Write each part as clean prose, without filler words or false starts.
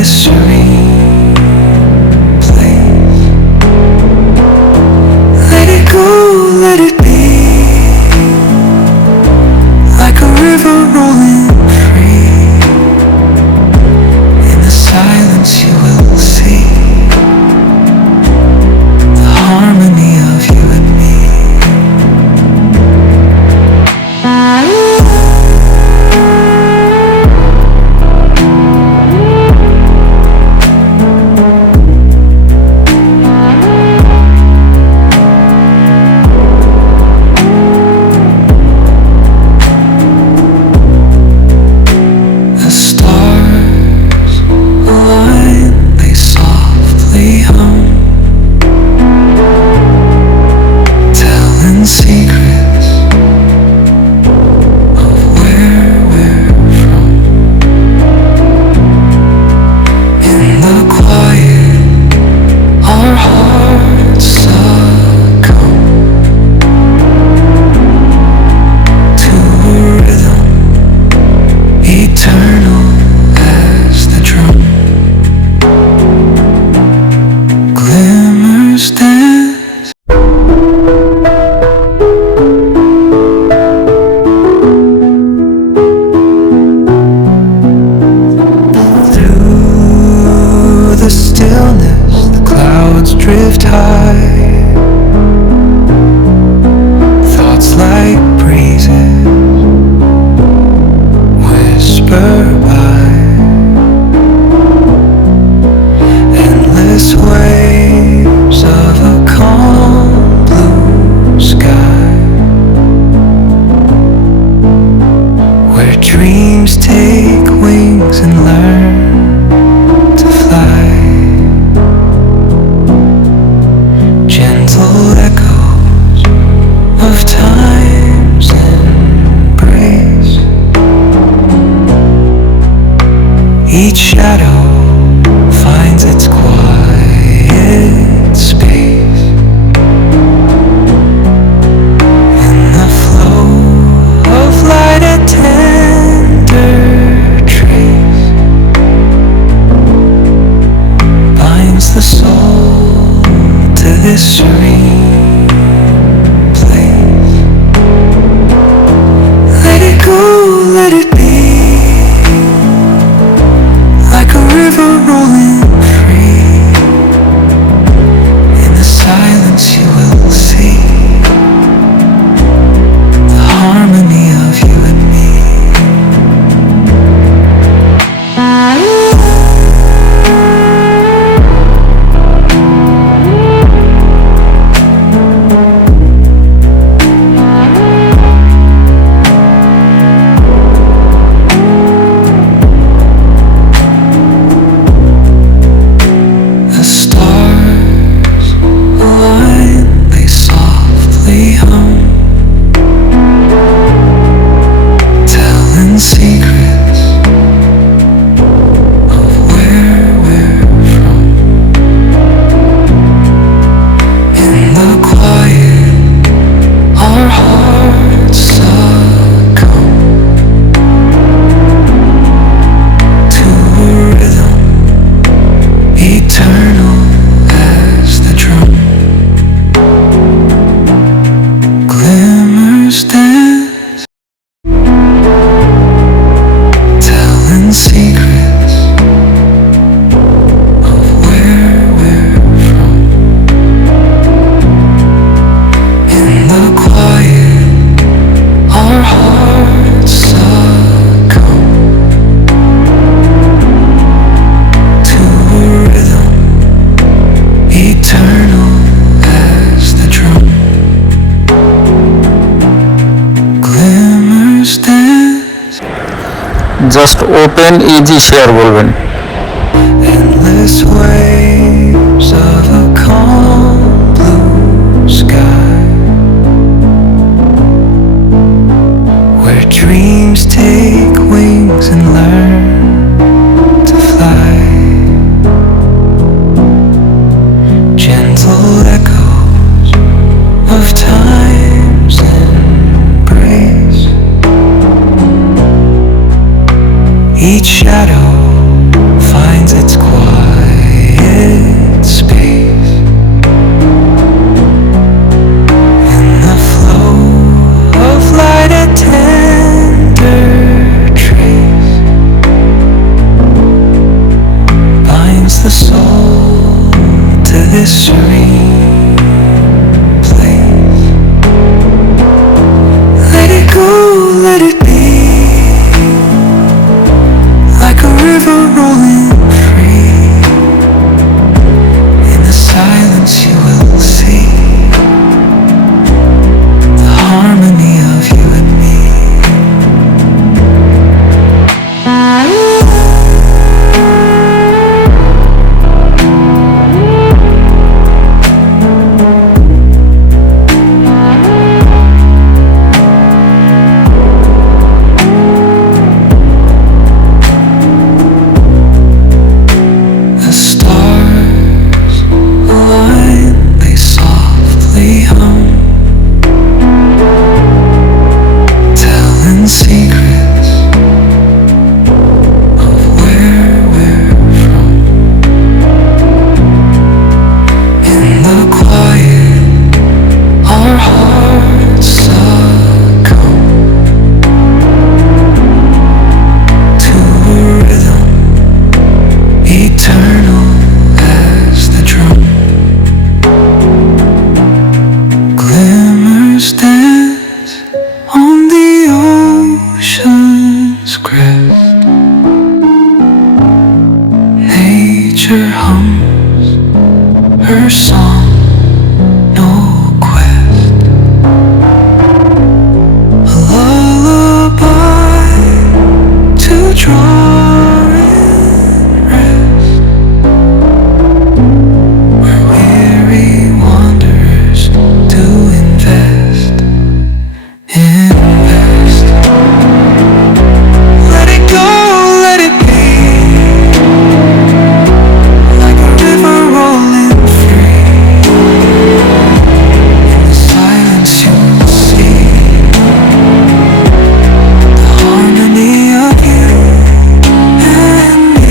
this serene place. Let it go, let it be, like a river rolling free. In the silence you will see the harmony of you and me. The stars align, they softly hum, telling secrets of where we're from. In the quiet, our hearts succumb to a rhythm eternal as the drum. Glimmers dance through the stillness, the clouds drift high, thoughts like breezes whisper by, endless waves of a calm blue sky, where dreams take wings and learn to fly. Gentle echoes of time's embrace. Each shadow finds its quiet space. In the flow of light, a tender trace binds the soul to this serene place. Let it go, let it be, like a river rolling free. In the silence you will see the harmony of you and me. The stars align, they softly hum, telling secrets of where we're from. In the quiet, our hearts succumb to a rhythm eternal as the drum. Glimmers dance, telling secrets of where we're from. In the quiet, our hearts succumb to a rhythm eternal as the drum. Glimmers dance, just open easy share বলবেন। endless waves of a calm blue sky, where dreams take wings and learn to fly. Gentle echoes of time's embrace. Each shadow this serene place. Let it go, let it be, like a river rolling free. In the silence you will see the harmony of you and me. The stars align, they softly hum, telling secrets of where we're from. In the quiet, our hearts succumb to a rhythm eternal as the drum. Glimmers dance on the ocean's crest. Nature hums her song, no quest. A lullaby to draw in rest, where weary wanderers do invest. Let it go, let it be, like a river rolling free. In the silence you will see the harmony of you and me.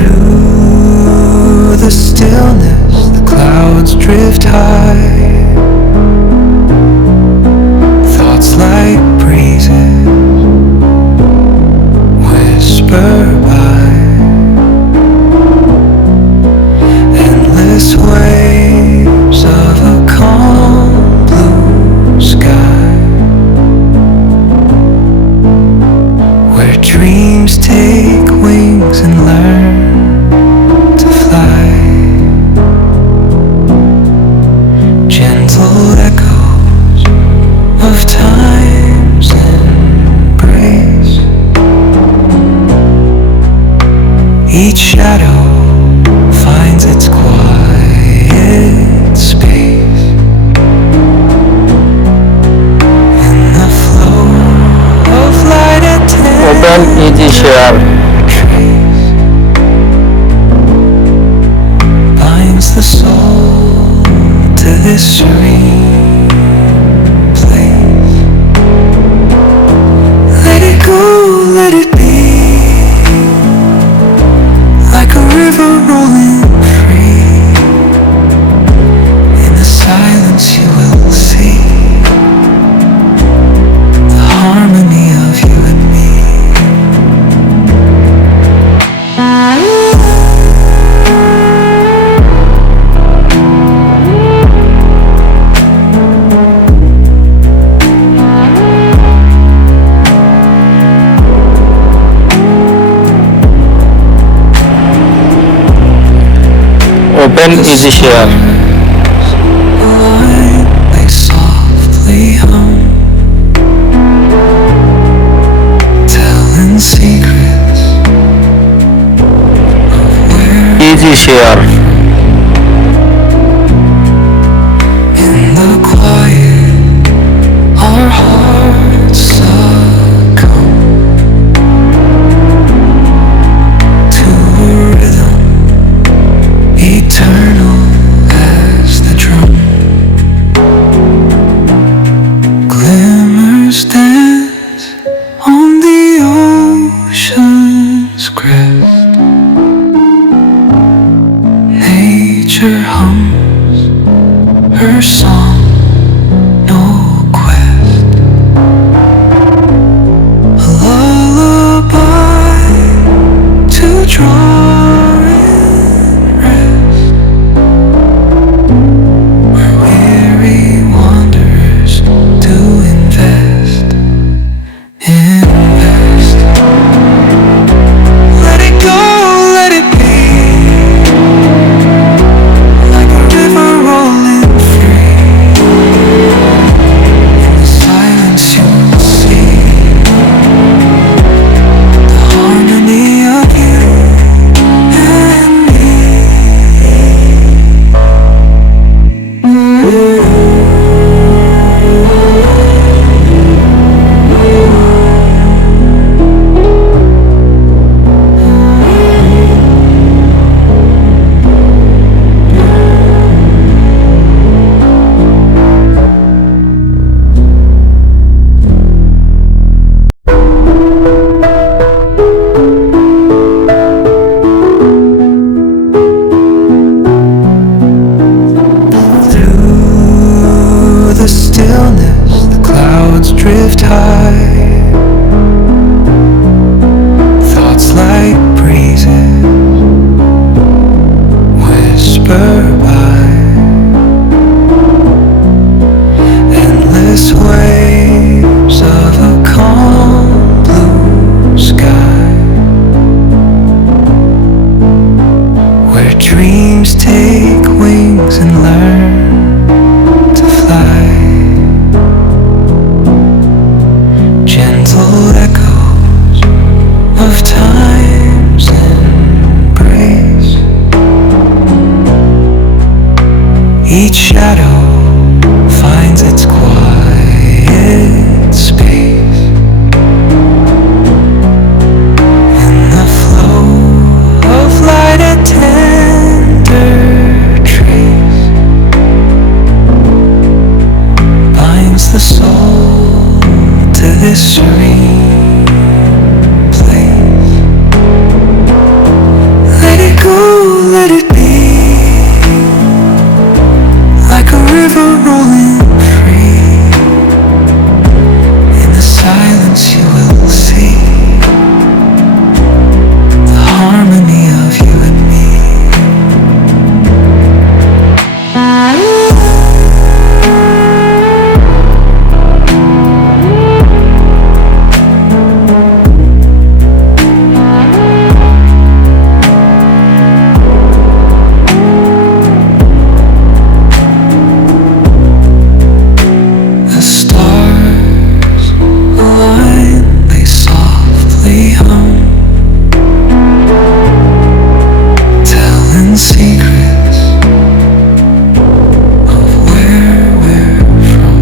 Through the stillness, the clouds drift high. Thoughts like breezes whisper by. Endless waves of a calm blue sky, where dreams take wings and learn to fly. Gentle echoes of time's embrace. Each shadow finds its quiet space. In the flow of light and Open easy share. trace binds the soul to this serene place. Let it go, let it be, like a river rolling free. In the silence you will see the harmony of you and me. Open easy share. Align, they softly hum, telling secrets of where Easy share. in the quiet her song, no quest. A lullaby to draw in rest, where weary wanderers do invest. Let it go, let it be, like a river rolling free. In the silence you will see the harmony of you and me. Through the stillness, the clouds drift high. Thoughts like breezes whisper by. Endless waves of a calm blue sky, where dreams take wings and learn to fly. Gentle echoes of time's embrace. Each shadow finds its quiet space. In the flow of light, a tender trace binds the soul to this serene place. Let it go, let it be, like a river rolling free. In the silence you will see the harmony of you and me. The stars align, they softly hum, telling secrets of where we're from.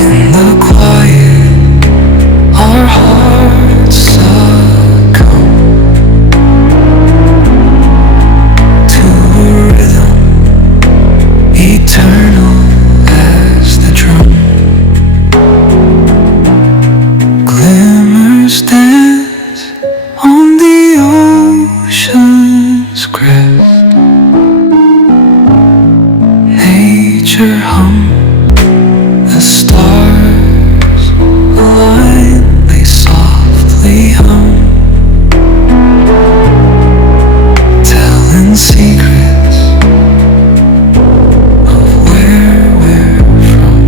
In the quiet, our hearts succumb to a rhythm eternal as the drum. Glimmers dance on the ocean's crest. Nature hums, the stars align, they softly hum, telling secrets of where we're from.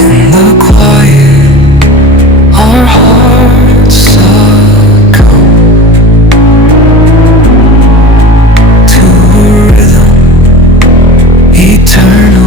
In the quiet, our hearts succumb to a rhythm eternal